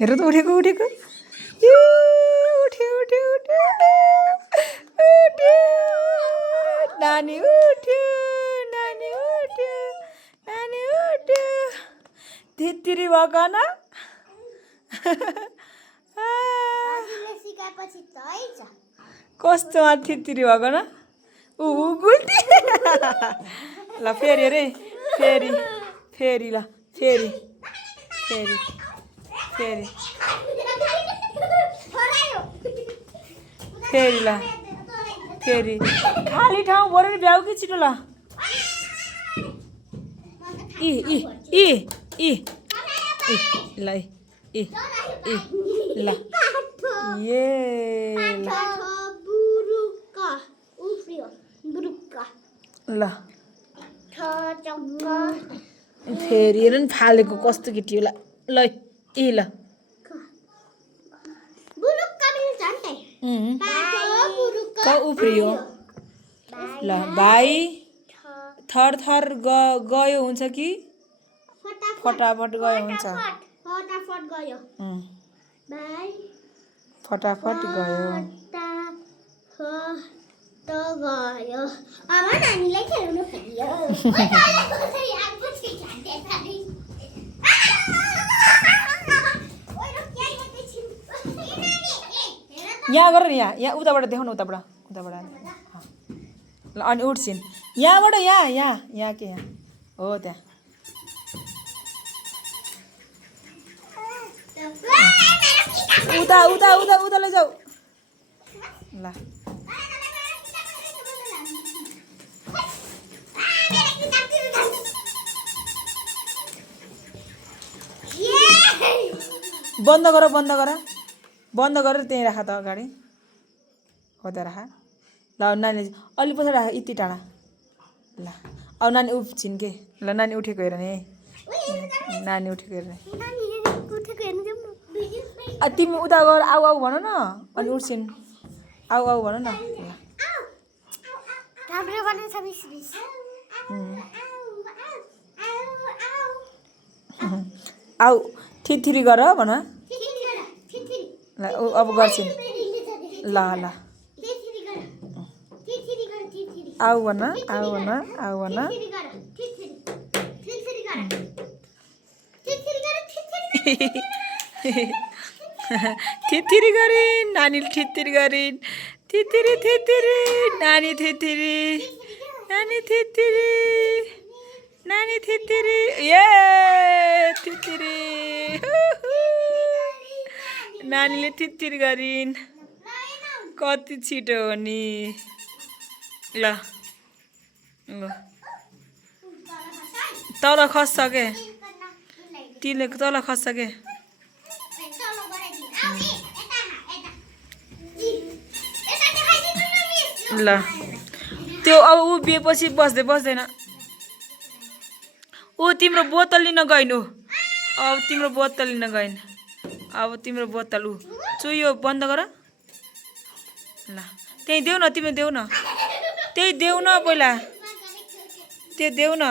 हेर त उठेको उठ्यो उठ्यो नानी उठ्यो तित्री भएको न कस्तो तित्री भएको न गुल्टी ल फेरि अरे फेरि ल फेरि ल फेरि खाली ठाउँ बरु भ्याउ कि छिटो ल ल ल ये ल फेरि हेर नि फालेको कस्तो केटी होला ल ल उफ्रियो ल भाइ थर गयो हुन्छ कि फटाफट गयो हुन्छ फटाफट गयो यहाँ गर यहाँ उताबाट देखाउनु उताबाट ल अनि उठ्छिन् यहाँबाट यहाँ के यहाँ हो त्यहाँ उता लैजाऊ ल बन्द गरेर त्यहीँ राख त अगाडि हो त राख ल नानी अलि पछाडि राख यति टाढा ल अब नानी उठ्छिन् के ल नानी उठेको हेर नि नानी उठेको हेर तिमी उता गएर आऊ भन न अनि उठ्छिन् आऊ भन न आऊ थिरी गर भन ल अब गर्छिन् ल आऊ भन थिरी गरिन् नानीले थिरी गरिन् थिरी नानी थिरी ए थिरी नानीले थिरी गरिन् कति छिटो हो नि ल तल खस्छ के तिले तल खस्छ के ल त्यो अब उभिएपछि बस्दैन ऊ तिम्रो बोतल लिन गइन अब तिम्रो बोतल लिन गइन अब तिम्रो बोतल चुयो बन्द गर ल त्यही देऊ न तिमी देऊ न त्यही देऊ न पहिला त्यो देऊ न